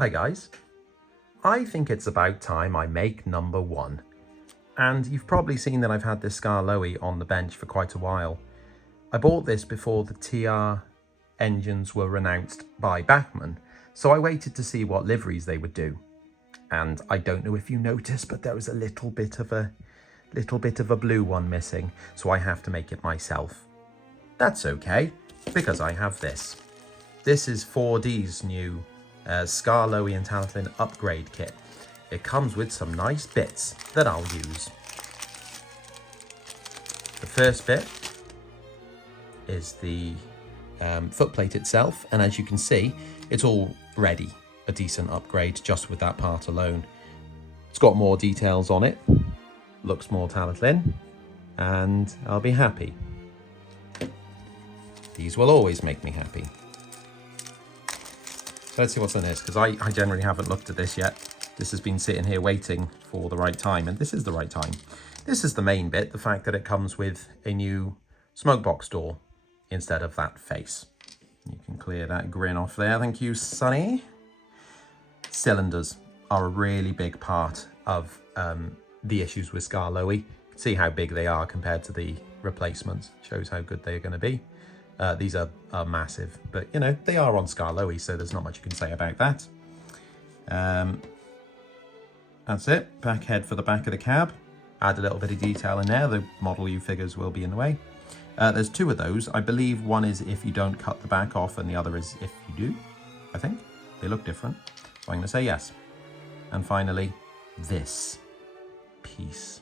Hi guys, I think it's about time I make number one. And you've probably seen that I've had this Skarloey on the bench for quite a while. I bought this before the TR engines were renounced by Bachmann, so I waited to see what liveries they would do. And I don't know if you noticed, but there was a little bit of a blue one missing, so I have to make it myself. That's okay, because I have this. This is Fourdees' new Skarloey and Talyllyn upgrade kit. It comes with some nice bits that I'll use. The first bit is the footplate itself, and as you can see, it's already a decent upgrade just with that part alone. It's got more details on it, looks more Talyllyn, and I'll be happy. These will always make me happy. So let's see what's in this, because I generally haven't looked at this yet. This has been sitting here waiting for the right time, and this is the right time. This is the main bit, the fact that it comes with a new smoke box door instead of that face. You can clear that grin off there, thank you, Sonny. Cylinders are a really big part of the issues with Skarloey. See how big they are compared to the replacements. Shows how good they're going to be. These are massive, but you know, they are on Skarloey, so there's not much you can say about that. That's it, back head for the back of the cab. Add a little bit of detail in there, the Model U figures will be in the way. There's two of those. I believe one is if you don't cut the back off and the other is if you do, I think. They look different, so I'm gonna say yes. And finally, this piece.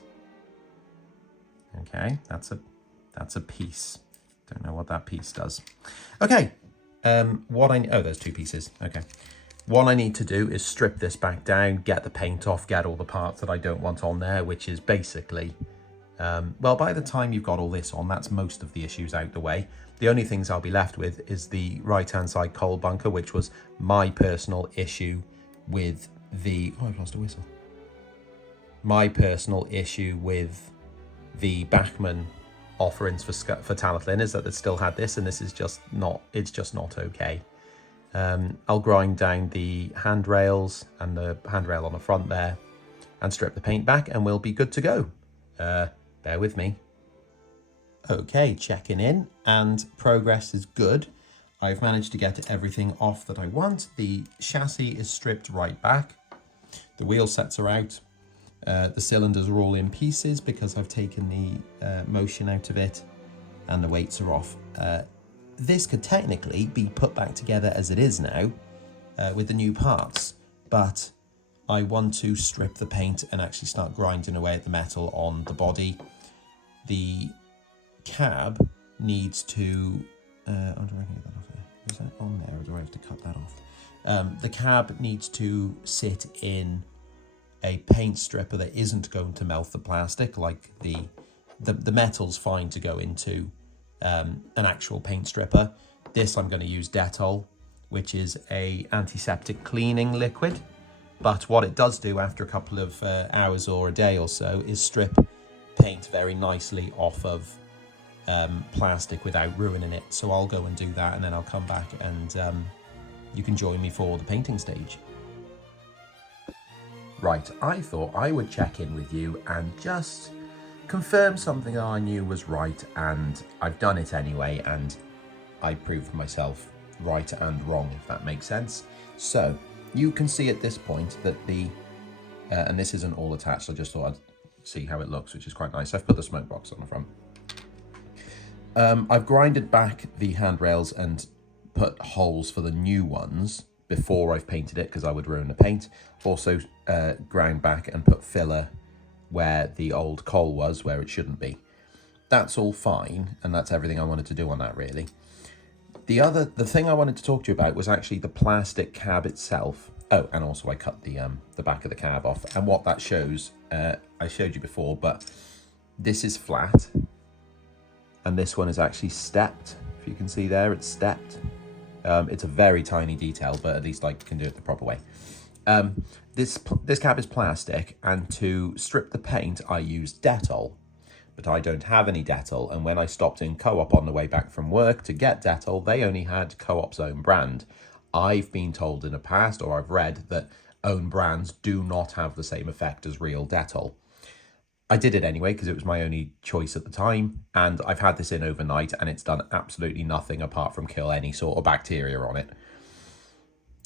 Okay, that's a piece. Don't know what that piece does. Okay, oh, there's two pieces, okay. What I need to do is strip this back down, get the paint off, get all the parts that I don't want on there, which is basically, well, by the time you've got all this on, that's most of the issues out the way. The only things I'll be left with is the right-hand side coal bunker, which was my personal issue with the, oh, I've lost a whistle. My personal issue with the Bachmann offerings for Talyllyn is that it still had this, and this is just not, it's just not okay. I'll grind down the handrails and the handrail on the front there and strip the paint back and we'll be good to go. Bear with me. Okay, checking in and progress is good. I've managed to get everything off that I want. The chassis is stripped right back. The wheel sets are out. The cylinders are all in pieces because I've taken the motion out of it and the weights are off. This could technically be put back together as it is now with the new parts, but I want to strip the paint and actually start grinding away at the metal on the body. The cab needs to, how do I get that off there? Is that on there or do I have to cut that off? The cab needs to sit in a paint stripper that isn't going to melt the plastic, like the metal's fine to go into an actual paint stripper. This I'm going to use Dettol, which is a antiseptic cleaning liquid, but what it does do after a couple of hours or a day or so is strip paint very nicely off of plastic without ruining it. So I'll go and do that, and then I'll come back and you can join me for the painting stage. Right, I thought I would check in with you and just confirm something I knew was right, and I've done it anyway, and I proved myself right and wrong, if that makes sense. So you can see at this point that the, and this isn't all attached, I just thought I'd see how it looks, which is quite nice. I've put the smoke box on the front. I've grinded back the handrails and put holes for the new ones before I've painted it because I would ruin the paint. I've also ground back and put filler where the old coal was, where it shouldn't be. That's all fine, and that's everything I wanted to do on that, really. The thing I wanted to talk to you about was actually the plastic cab itself. Oh, and also I cut the back of the cab off, and what that shows, I showed you before, but this is flat, and this one is actually stepped. If you can see there, it's stepped. It's a very tiny detail, but at least I can do it the proper way. This cab is plastic, and to strip the paint I used Dettol, but I don't have any Dettol, and when I stopped in Co-op on the way back from work to get Dettol, they only had Co-op's own brand. I've been told in the past, or I've read, that own brands do not have the same effect as real Dettol. I did it anyway because it was my only choice at the time, and I've had this in overnight and it's done absolutely nothing apart from kill any sort of bacteria on it.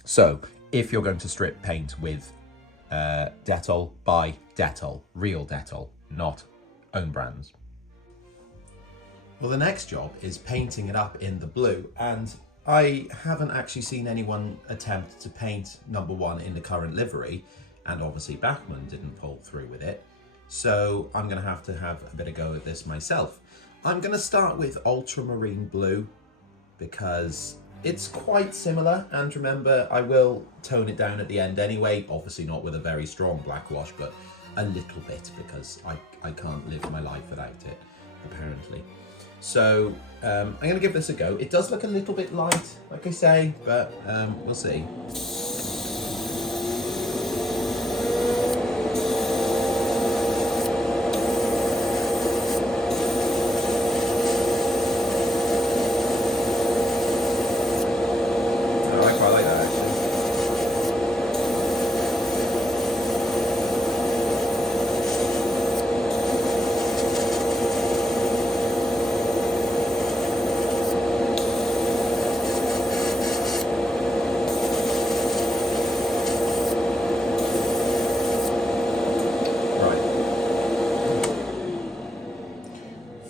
So if you're going to strip paint with Dettol, buy Dettol, real Dettol, not own brands. Well, the next job is painting it up in the blue, and I haven't actually seen anyone attempt to paint number 1 in the current livery, and obviously Bachmann didn't pull through with it. So I'm going to have a bit of go at this myself. I'm going to start with ultramarine blue because it's quite similar, and remember, I will tone it down at the end anyway, obviously not with a very strong black wash, but a little bit, because I can't live my life without it, apparently. So I'm going to give this a go. It does look a little bit light, like I say, but we'll see.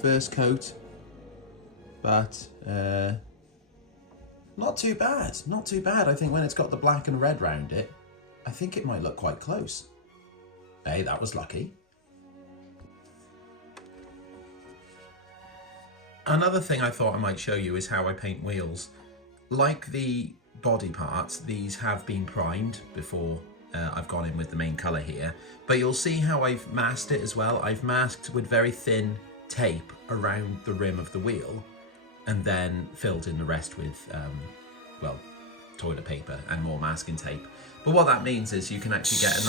First coat, but not too bad, not too bad. I think when it's got the black and red round it, I think it might look quite close. Hey, that was lucky. Another thing I thought I might show you is how I paint wheels. Like the body parts, these have been primed before I've gone in with the main colour here, but you'll see how I've masked it as well. I've masked with very thin tape around the rim of the wheel, and then filled in the rest with well, toilet paper and more masking tape. But what that means is you can actually get a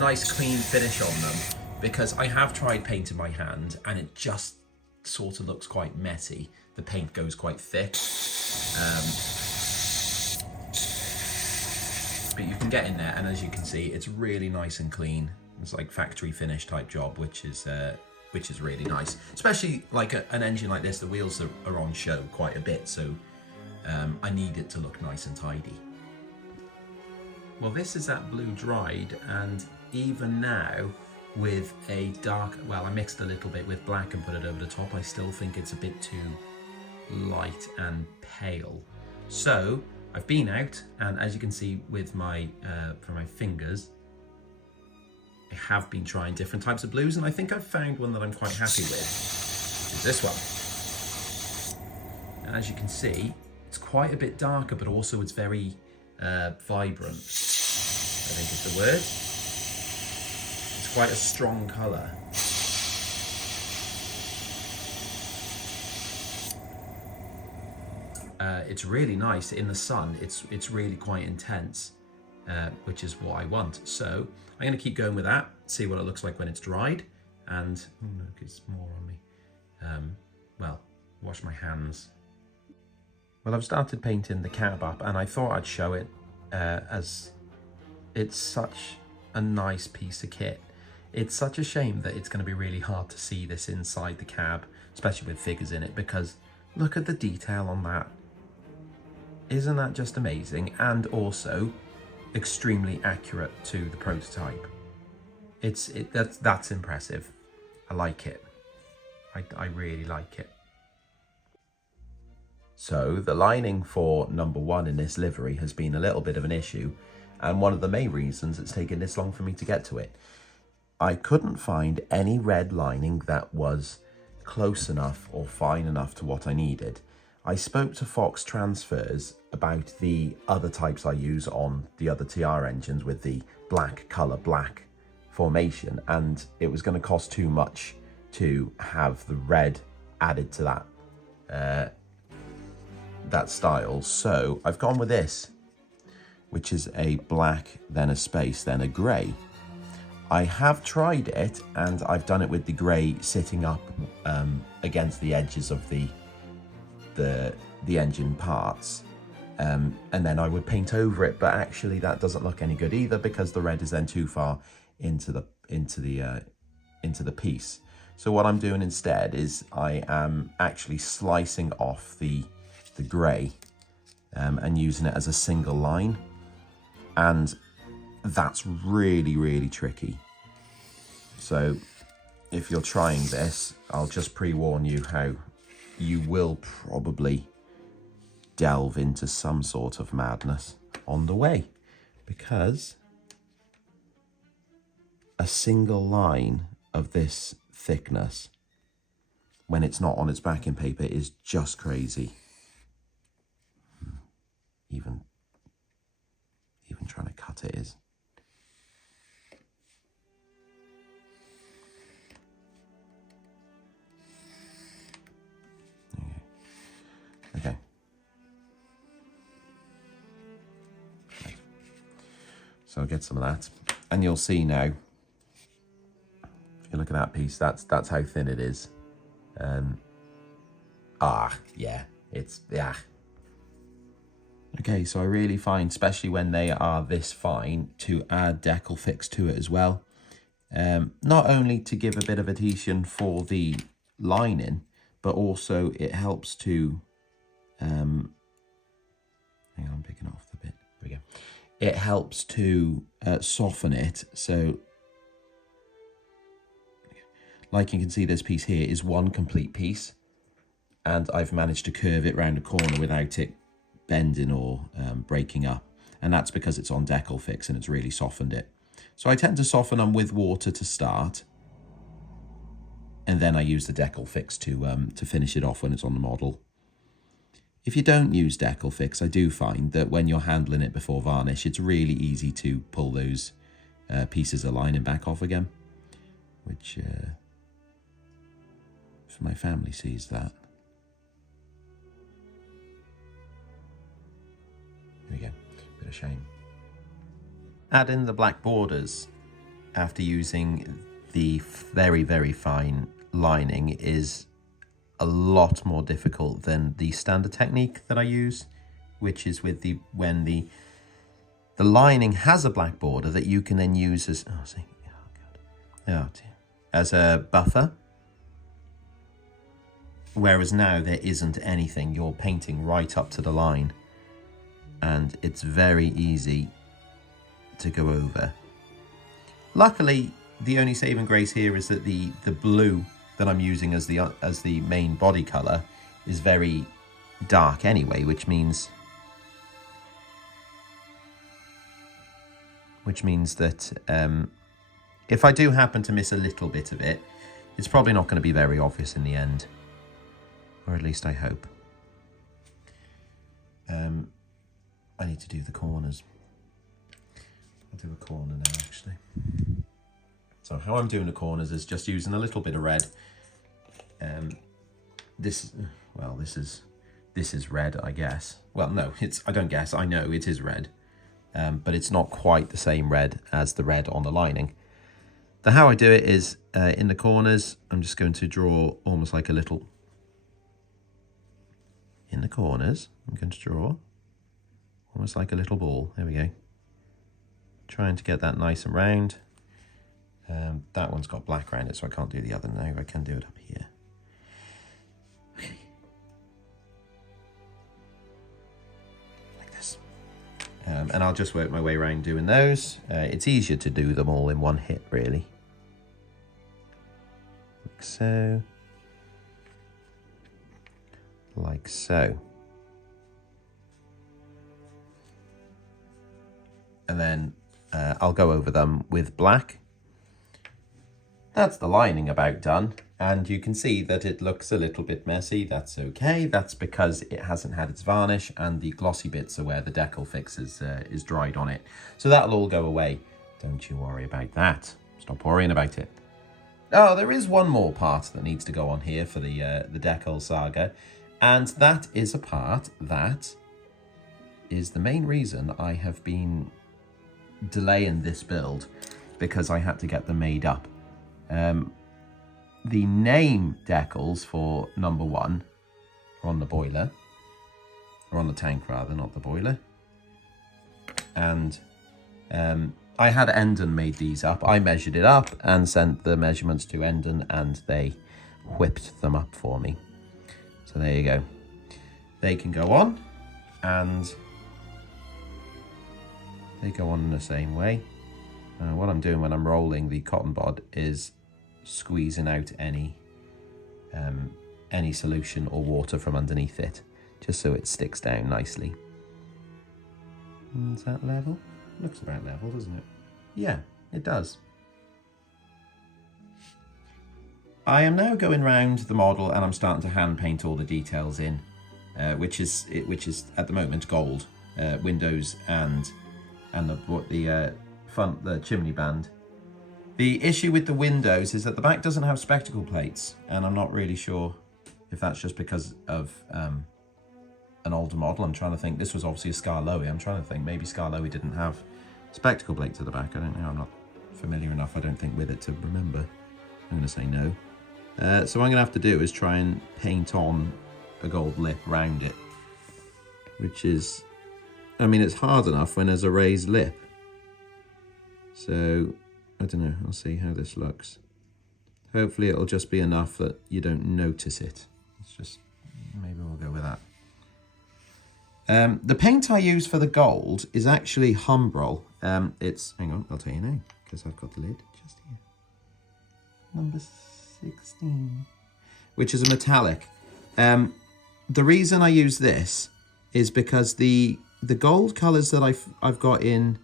nice clean finish on them, because I have tried painting by hand and it just sort of looks quite messy. The paint goes quite thick, but you can get in there, and as you can see, it's really nice and clean. It's like factory finish type job, which is really nice. Especially like an engine like this, the wheels are on show quite a bit, so I need it to look nice and tidy. Well, this is that blue dried, and even now with a dark, well, I mixed a little bit with black and put it over the top, I still think it's a bit too light and pale. So I've been out, and as you can see with my from my fingers, I have been trying different types of blues, and I think I've found one that I'm quite happy with, is this one. And as you can see, it's quite a bit darker, but also it's very vibrant, I think is the word. It's quite a strong colour. It's really nice in the sun. It's really quite intense, which is what I want. So I'm going to keep going with that, see what it looks like when it's dried, and oh no, it's more on me. Well, wash my hands. Well, I've started painting the cab up, and I thought I'd show it as it's such a nice piece of kit. It's such a shame that it's going to be really hard to see this inside the cab, especially with figures in it, because look at the detail on that. Isn't that just amazing? And also extremely accurate to the prototype. That's impressive. I like it. I really like it. So the lining for number 1 in this livery has been a little bit of an issue, and one of the main reasons it's taken this long for me to get to it. I couldn't find any red lining that was close enough or fine enough to what I needed. I spoke to Fox Transfers about the other types I use on the other TR engines with the black colour, black formation, and it was going to cost too much to have the red added to that style. So I've gone with this, which is a black, then a space, then a grey. I have tried it, and I've done it with the grey sitting up against the edges of the the engine parts, and then I would paint over it. But actually, that doesn't look any good either because the red is then too far into the piece. So what I'm doing instead is I am actually slicing off the grey and using it as a single line, and that's really, really tricky. So if you're trying this, I'll just pre-warn you how you will probably delve into some sort of madness on the way, because a single line of this thickness when it's not on its backing paper is just crazy. Even trying to cut it is. Okay. Right. So I'll get some of that, and you'll see now. If you look at that piece, that's how thin it is. Okay, so I really find, especially when they are this fine, to add decal fix to it as well. Not only to give a bit of adhesion for the lining, but also it helps to, hang on, I'm picking off the bit, there we go. It helps to soften it. So, like you can see, this piece here is one complete piece, and I've managed to curve it round a corner without it bending or breaking up, and that's because it's on decal fix and it's really softened it. So I tend to soften them with water to start, and then I use the decal fix to finish it off when it's on the model. If you don't use decal fix, I do find that when you're handling it before varnish, it's really easy to pull those pieces of lining back off again, which if my family sees that. There we go, bit of shame. Add in the black borders after using the very, very fine lining is a lot more difficult than the standard technique that I use, which is with when the lining has a black border that you can then use as as a buffer. Whereas now there isn't anything, you're painting right up to the line, and it's very easy to go over. Luckily, the only saving grace here is that the blue that I'm using as the main body color is very dark anyway, which means that if I do happen to miss a little bit of it, it's probably not going to be very obvious in the end, or at least I hope. I need to do the corners. I'll do a corner now, actually. So how I'm doing the corners is just using a little bit of red. This is red, I guess. Well, no, I don't guess, I know it is red. But it's not quite the same red as the red on the lining. How I do it is, in the corners, I'm just going to draw almost like a little... In the corners, I'm going to draw almost like a little ball. There we go. Trying to get that nice and round. That one's got black around it, so I can't do the other now. I can do it up here. Okay. Like this. And I'll just work my way around doing those. It's easier to do them all in one hit, really. Like so. Like so. And then I'll go over them with black. That's the lining about done, and you can see that it looks a little bit messy. That's okay. That's because it hasn't had its varnish, and the glossy bits are where the decal fix is dried on it. So that'll all go away. Don't you worry about that. Stop worrying about it. Oh, there is one more part that needs to go on here for the decal saga, and that is a part that is the main reason I have been delaying this build, because I had to get them made up. The name decals for number 1 on the boiler, or on the tank rather, not the boiler. And I had Endon made these up. I measured it up and sent the measurements to Endon, and they whipped them up for me. So there you go. They can go on, and they go on in the same way. What I'm doing when I'm rolling the cotton bod is squeezing out any solution or water from underneath it, just so it sticks down nicely. Is that level? Looks about level, doesn't it? Yeah, it does. I am now going round the model and I'm starting to hand paint all the details in, which is at the moment gold, windows and the front, the chimney band. The issue with the windows is that the back doesn't have spectacle plates, and I'm not really sure if that's just because of an older model. I'm trying to think. This was obviously a Skarloey. I'm trying to think. Maybe Skarloey didn't have spectacle plates at the back. I don't know. I'm not familiar enough, I don't think, with it to remember. I'm going to say no. So what I'm going to have to do is try and paint on a gold lip round it, which is, I mean, it's hard enough when there's a raised lip. So, I don't know. I'll see how this looks. Hopefully it'll just be enough that you don't notice it. It's just, maybe we'll go with that. The paint I use for the gold is actually Humbrol. It's, hang on, I'll tell you now, because I've got the lid just here. Number 16, which is a metallic. The reason I use this is because the gold colours that I've got in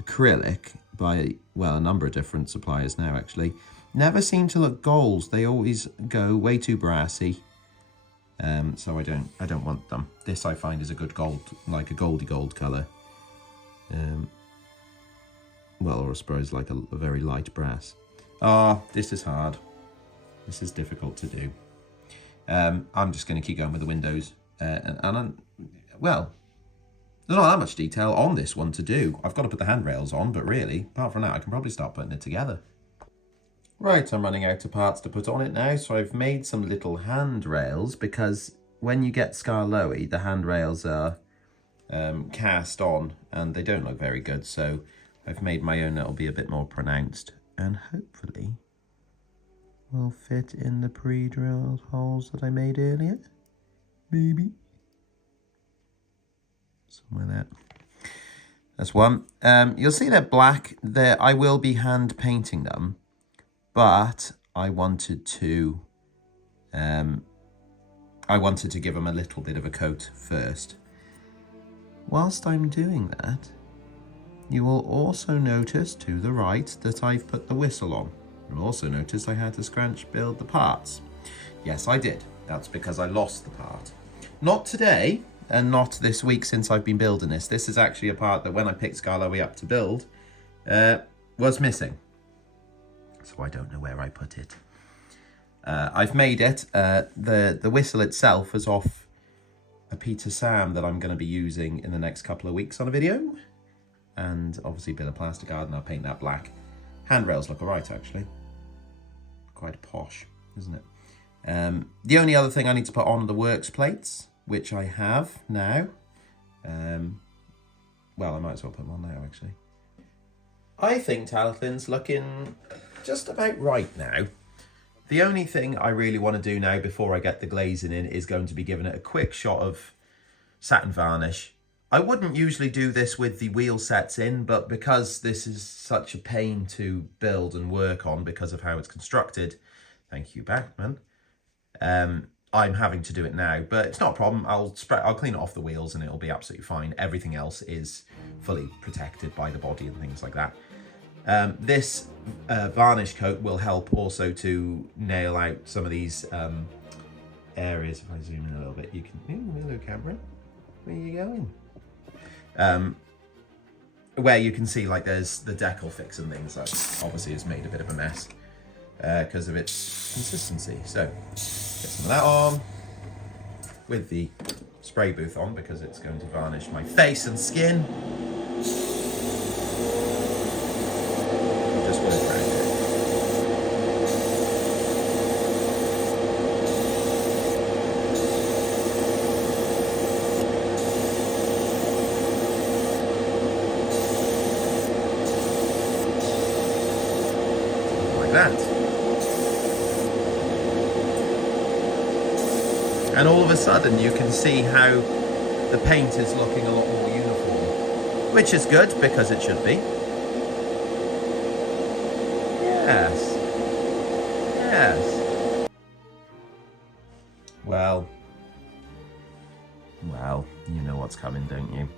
acrylic by, well, a number of different suppliers now actually, never seem to look gold. They always go way too brassy. So I don't want them. This I find is a good gold, like a goldy gold colour. Well, or I suppose like a very light brass. This is hard. This is difficult to do. I'm just going to keep going with the windows. Well, there's not that much detail on this one to do. I've got to put the handrails on, but really, apart from that, I can probably start putting it together. Right, I'm running out of parts to put on it now, so I've made some little handrails, because when you get Skarloey, the handrails are cast on and they don't look very good, so I've made my own that'll be a bit more pronounced, and hopefully will fit in the pre-drilled holes that I made earlier. Maybe. Somewhere there. That's one. You'll see they're black. I will be hand painting them, but I wanted to give them a little bit of a coat first. Whilst I'm doing that, you will also notice to the right that I've put the whistle on. You'll also notice I had to scratch build the parts. Yes, I did. That's because I lost the part. Not today, and not this week since I've been building this. This is actually a part that when I picked Skarloey up to build, was missing. So I don't know where I put it. I've made it. The whistle itself is off a Peter Sam that I'm going to be using in the next couple of weeks on a video. And obviously a bit of plastic art, and I'll paint that black. Handrails look alright actually. Quite posh, isn't it? The only other thing I need to put on are the works plates, which I have now. Well, I might as well put them on now actually. I think Talyllyn's looking just about right now. The only thing I really want to do now before I get the glazing in is going to be giving it a quick shot of satin varnish. I wouldn't usually do this with the wheel sets in, but because this is such a pain to build and work on because of how it's constructed, thank you, Bachmann, I'm having to do it now. But it's not a problem. I'll clean it off the wheels and it'll be absolutely fine. Everything else is fully protected by the body and things like that. This varnish coat will help also to nail out some of these areas. If I zoom in a little bit, you can... Ooh, hello, camera. Where are you going? Where you can see like there's the decal fix and things that obviously has made a bit of a mess because of its consistency. So get some of that on with the spray booth on because it's going to varnish my face and skin. Just work around it. And all of a sudden you can see how the paint is looking a lot more uniform, which is good because it should be. Yes. Yes. Well, you know what's coming, don't you?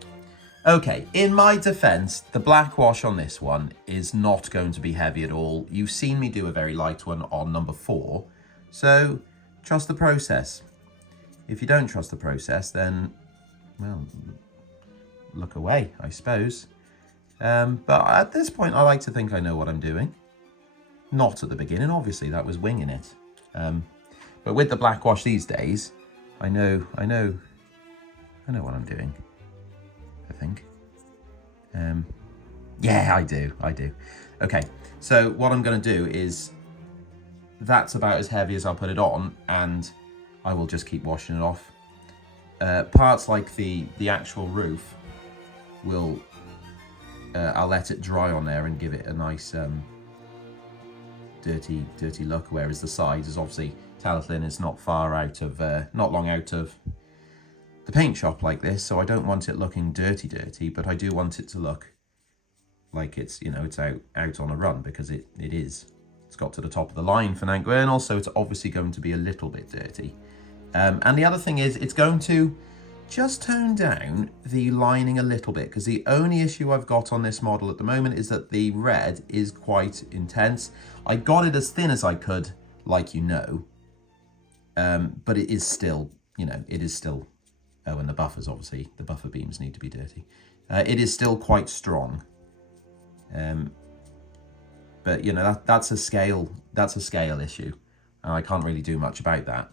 Okay, in my defense, the black wash on this one is not going to be heavy at all. You've seen me do a very light one on number 4, so trust the process. If you don't trust the process, then, well, look away, I suppose. But at this point, I like to think I know what I'm doing. Not at the beginning, obviously, that was winging it. But with the black wash these days, I know what I'm doing, I think. Yeah, I do. Okay, so what I'm gonna do is, that's about as heavy as I'll put it on, and I will just keep washing it off. Parts like the actual roof will, I'll let it dry on there and give it a nice dirty look, whereas the sides is obviously, Talyllyn is not far out of, not long out of the paint shop like this, so I don't want it looking dirty, but I do want it to look like it's, you know, it's out on a run, because it is. It's got to the top of the line for now, and also it's obviously going to be a little bit dirty. And the other thing is, it's going to just tone down the lining a little bit, because the only issue I've got on this model at the moment is that the red is quite intense. I got it as thin as I could, like you know, but it is still, you know, it is still, oh, and the buffers, obviously, the buffer beams need to be dirty. It is still quite strong. But, you know, that's a scale issue. I can't really do much about that.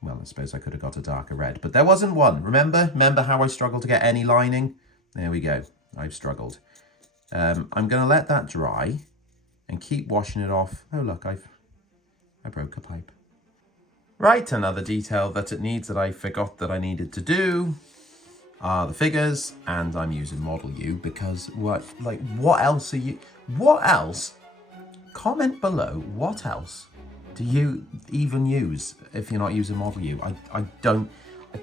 Well, I suppose I could have got a darker red, but there wasn't one. Remember how I struggled to get any lining? There we go. I've struggled. I'm going to let that dry and keep washing it off. Oh, look, I broke a pipe. Right, another detail that it needs that I forgot that I needed to do are the figures, and I'm using Model U because what else comment below, what else do you even use if you're not using Model U? I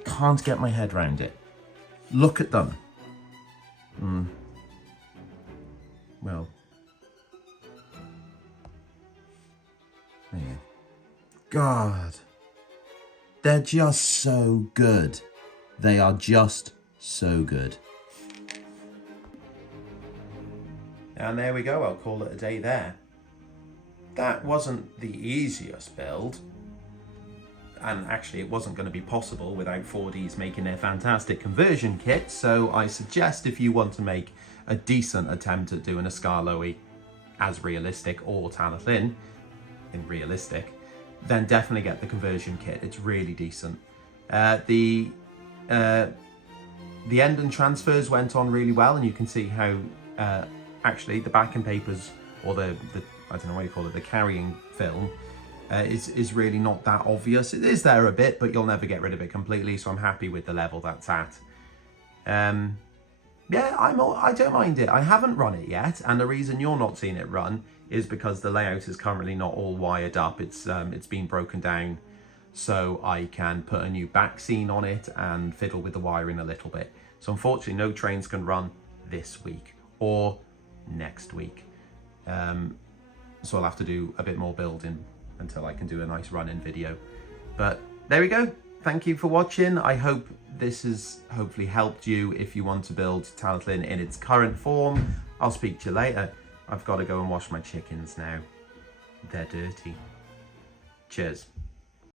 can't get my head around it. Look at them. Well, there you go. God, they're just so good. They are just so good. And there we go, I'll call it a day there. That wasn't the easiest build, and actually it wasn't going to be possible without Fourdees making their fantastic conversion kit, so I suggest if you want to make a decent attempt at doing a Skarloey as realistic, or Talyllyn in realistic, then definitely get the conversion kit. It's really decent. The end and transfers went on really well, and you can see how actually the backing papers, or the I don't know what you call it, the carrying film, is really not that obvious. It is there a bit, but you'll never get rid of it completely, so I'm happy with the level that's at. Yeah, I don't mind it. I haven't run it yet, and the reason you're not seeing it run is because the layout is currently not all wired up. It's been broken down, so I can put a new back scene on it and fiddle with the wiring a little bit. So unfortunately, no trains can run this week or next week. So I'll have to do a bit more building until I can do a nice run-in video. But there we go. Thank you for watching. I hope this has hopefully helped you if you want to build Talyllyn in its current form. I'll speak to you later. I've got to go and wash my chickens now. They're dirty. Cheers.